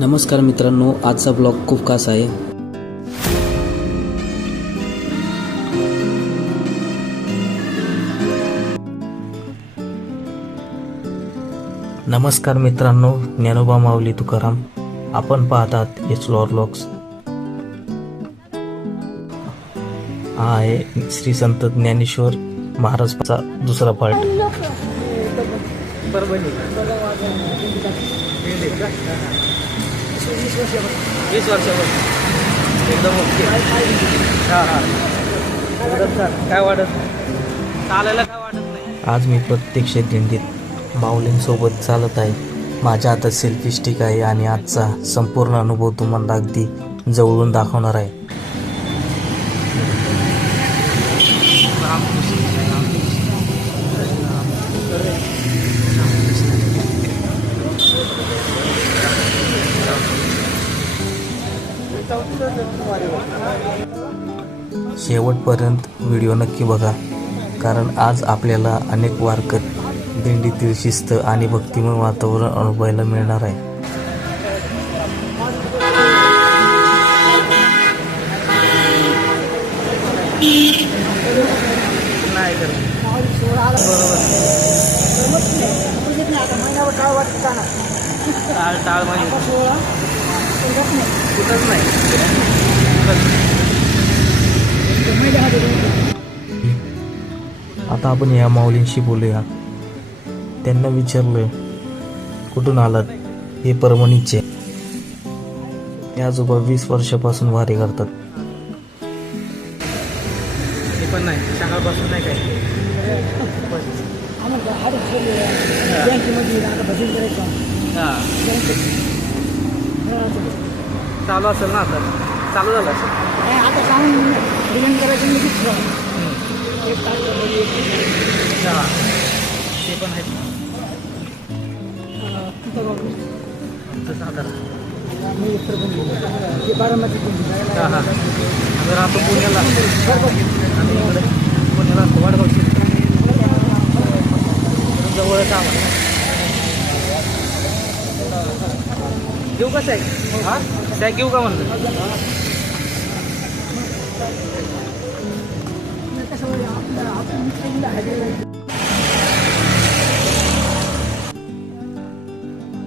नमस्कार मित्रांनो, आजचा ब्लॉग खूप खास आहे. नमस्कार मित्रांनो, ज्ञानोबा माऊली तुकाराम. आपण पाहतात एक्सप्लोर व्लॉग्स. हा आहे श्री संत ज्ञानेश्वर महाराजचा दुसरा पार्ट. एकदम ओके. काय वाटत चालायला काय वाटत नाही. आज मी प्रत्यक्ष दिंडीत माऊलींसोबत चालत आहे. माझ्या हातात सेल्फी स्टिक आहे आणि आजचा संपूर्ण अनुभव तुम्हाला अगदी जवळून दाखवणार आहे. शेवटपर्यंत व्हिडिओ नक्की बघा, कारण आज आपल्याला अनेक वारकत दिंडीतील शिस्त आणि भक्तिमय वातावरण अनुभवायला मिळणार आहे. टाळ कुठंच नाही. आता आपण या माऊलींशी बोलूया. त्यांना विचारलं, कुठून आलात? हे परभणीचे. ते आजोबा 20 वर्षापासून वारी करतात. हे पण नाही, सकाळपासून नाही काय. चालू असेल ना, आता चालू झालं असेल. ते पण आहे. आम्ही राहतो पुण्याला. आम्ही इकडे पुण्याला असतो, वाडगावशी जवळच आम्हाला. घेऊ का सॅक? हा, सॅक घेऊ का म्हणलं?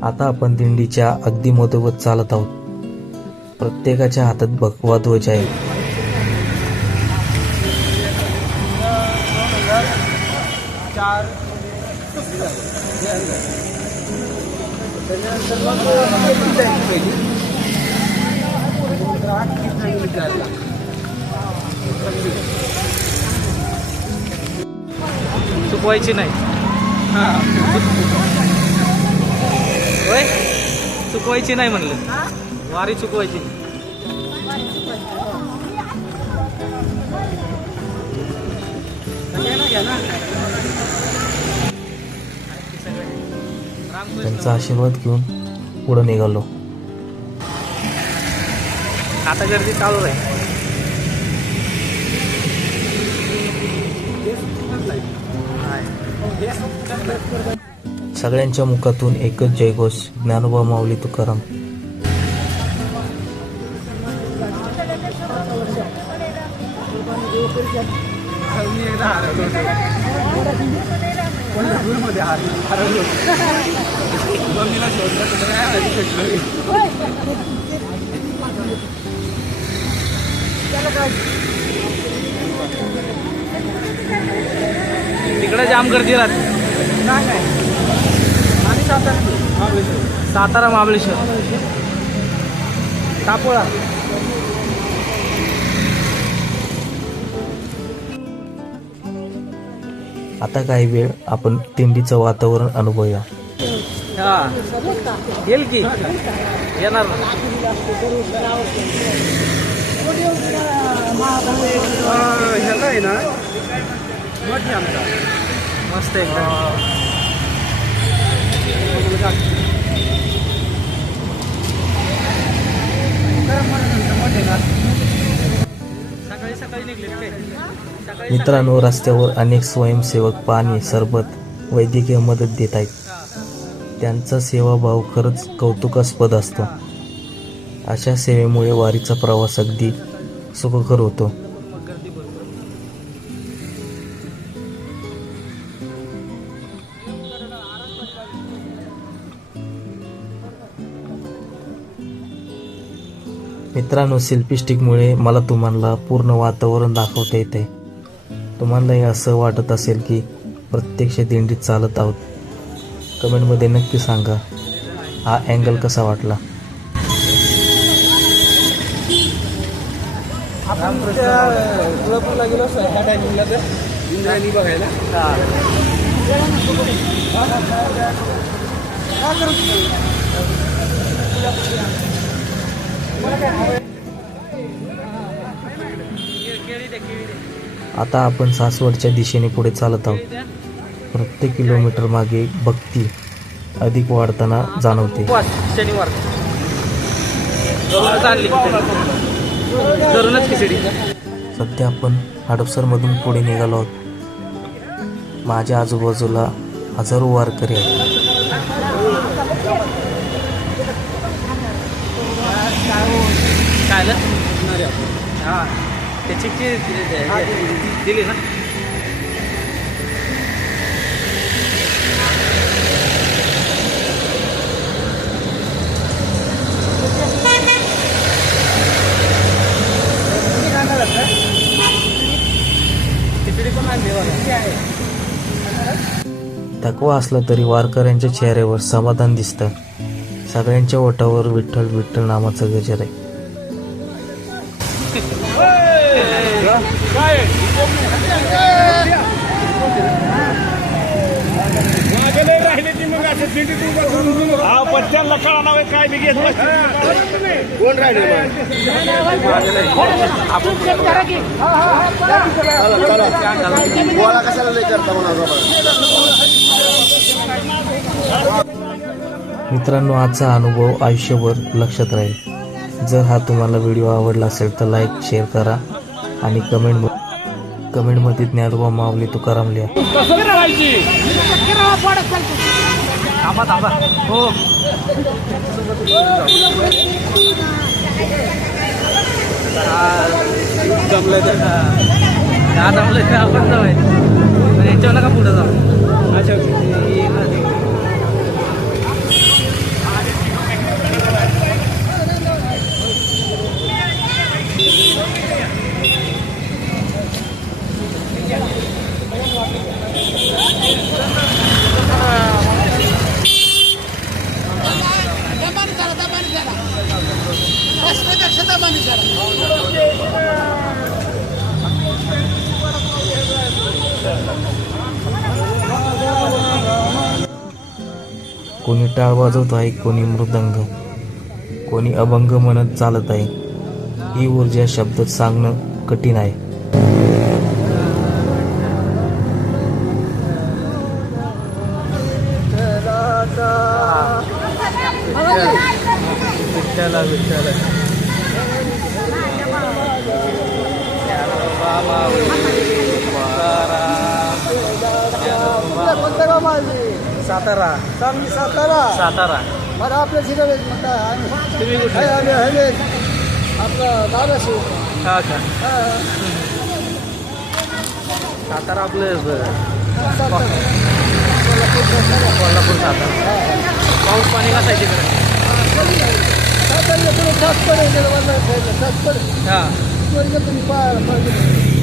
आता आपण दिंडीच्या अगदी मधोमध चालत आहोत. प्रत्येकाच्या हातात भगवा ध्वज आहे. चुकवायची नाही. होय, चुकवायची नाही म्हणलं. वारी चुकवायची. त्यांचा आशीर्वाद घेऊन पुढे निघालो. आता गर्दी चालू आहे. सगळ्यांच्या मुखातून एकच जयघोष, ज्ञानोबा माऊली तुकाराम. तिकडे जाम गर्दी राहते. सातारा महाबळेश्वर टापोळा. आता काही वेळ आपण दिंडीचं वातावरण अनुभवूया. हा, येईल की येणार ना. ह्याला आहे ना, मस्त एकदम. सकाळी सकाळी निघले काय. मित्रांनो, रस्त्यावर अनेक स्वयंसेवक पाणी, सरबत, वैद्यकीय मदत देत आहेत. त्यांचा सेवाभाव खरंच कौतुकास्पद असतो. अशा सेवेमुळे वारीचा प्रवास अगदी सुखकर होतो. मित्रांनो, सेल्फी स्टिकमुळे मला तुम्हाला पूर्ण वातावरण दाखवता येते. तुम्हालाही असं वाटत असेल की प्रत्यक्ष दिंडीत चालत आहोत. कमेंटमध्ये नक्की सांगा हा अँगल कसा वाटला. आपण तुळजापूरला गेलो असं ह्या टायमिंगला तर इंद्रायणी बघायला. आता आपण सासवडच्या दिशेने पुढे चालत आहोत. प्रत्येक किलोमीटर मागे भक्ती अधिक वाढताना जाणवते. शनिवार दरूनच खिचडी. सध्या आपण हडपसरमधून पुढे निघालो आहोत. माझ्या आजूबाजूला हजारो वारकरी आहेत. काय हां त्याची दिली ना. खिचडी पण आणली बघा. थकवा असला तरी वारकऱ्यांच्या चेहऱ्यावर समाधान दिसतं. सगळ्यांच्या ओठावर विठ्ठल विठ्ठल नामाचा गजर आहे. काय बी घेत कोण राहिले कशाला लय करता म्हणा. मित्रांनो, आजचा अनुभव आयुष्यभर लक्षात राहील. जर हा तुम्हाला व्हिडिओ आवडला असेल तर लाईक शेअर करा आणि कमेंटमध्ये ज्ञानोबा माऊली तुकाराम लिहा. थांबा थांबा. हो जमलं तर आपण जाऊया याच्यावर नका पुढे जाऊ. अच्छा कोणी टाळ वाजवत आहे, कोणी मृदंग, कोणी अभंग म्हणत चालत आहे. ही ऊर्जा शब्दात सांगणं कठीण आहे. विठ्ठला विठ्ठला सातारा सातारा मला आपल्या जिल्ह्यात तुम्ही कुठे आपलं धाराशिव. हा का सातारा आपलं कोल्हापूर सातारा. पाऊस पाणी कसा आहे तिकडे.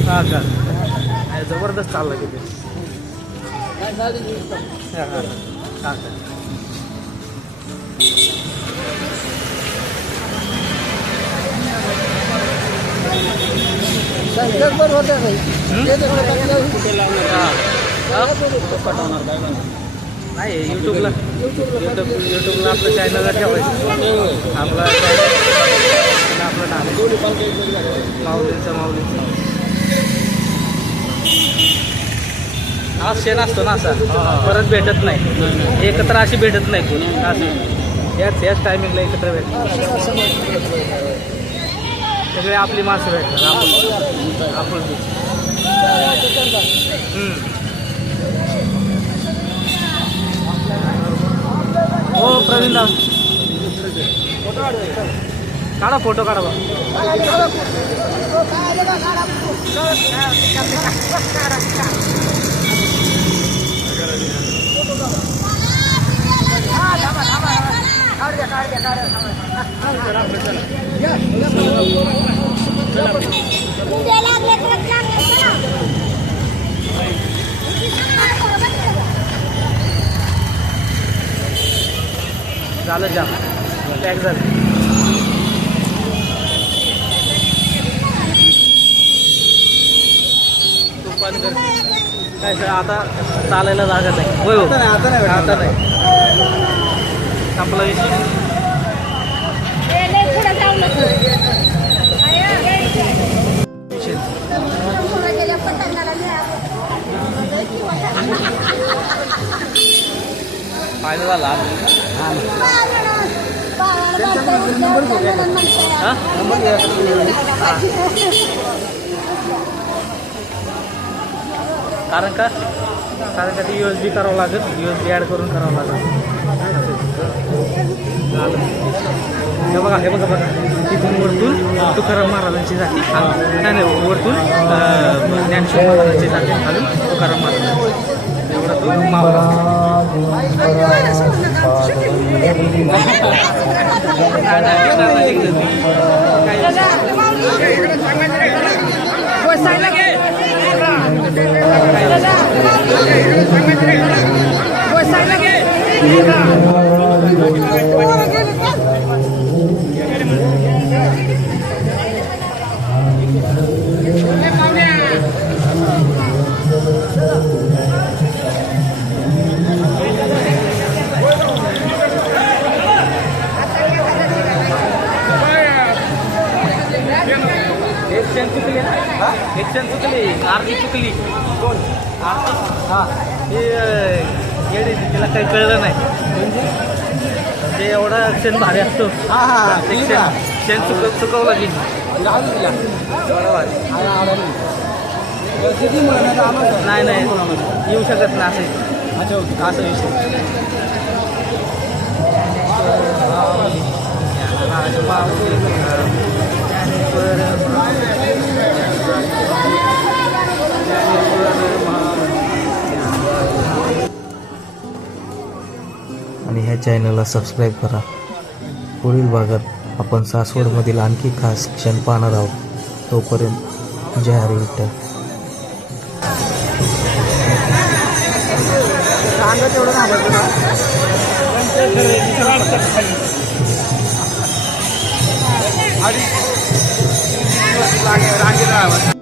हा का जबरदस्त चालला तिथे. हा का नाही युट्यूबला आपलं चॅनलला ठेवायचं. आपला आपलं नाव माऊलीचं हा शेण असतो ना असा परत भेटत नाही. एकत्र अशी भेटत नाही कोणी असं याच टायमिंगला एकत्र भेटतात. सगळे आपली माणसं भेटतात. आपण हो प्रवीण काढा फोटो काढा बा. झालं जाम पॅक झालं. काय सर आता चालायला जागा नाही. होय हो आता नाही संपला विषय. फायदा झाला. कारण का ते USB करावं लागेल. USB ॲड करून करावं लागेल. हे बघा तिथून वरतून तुकाराम महाराजांची जाती नाही वरतून ज्ञानेश्वर महाराजांची जाती घालून तुकाराम महाराज एवढा तो मावळा. एक्शन चुकली आरती चुकली. कोण आरती? हां हे येडे तिला काही कळलं नाही. ते एवढा क्षण भारी असतो. क्षण चुकवला की नाही येऊ शकत नाही असं विषय. आणि ह्या चॅनलला सबस्क्राईब करा. पुढील भागात आपण सासवडमधील आणखी खास क्षण पाहणार आहोत. तोपर्यंत जय हरी विठ्ठल. रांगेत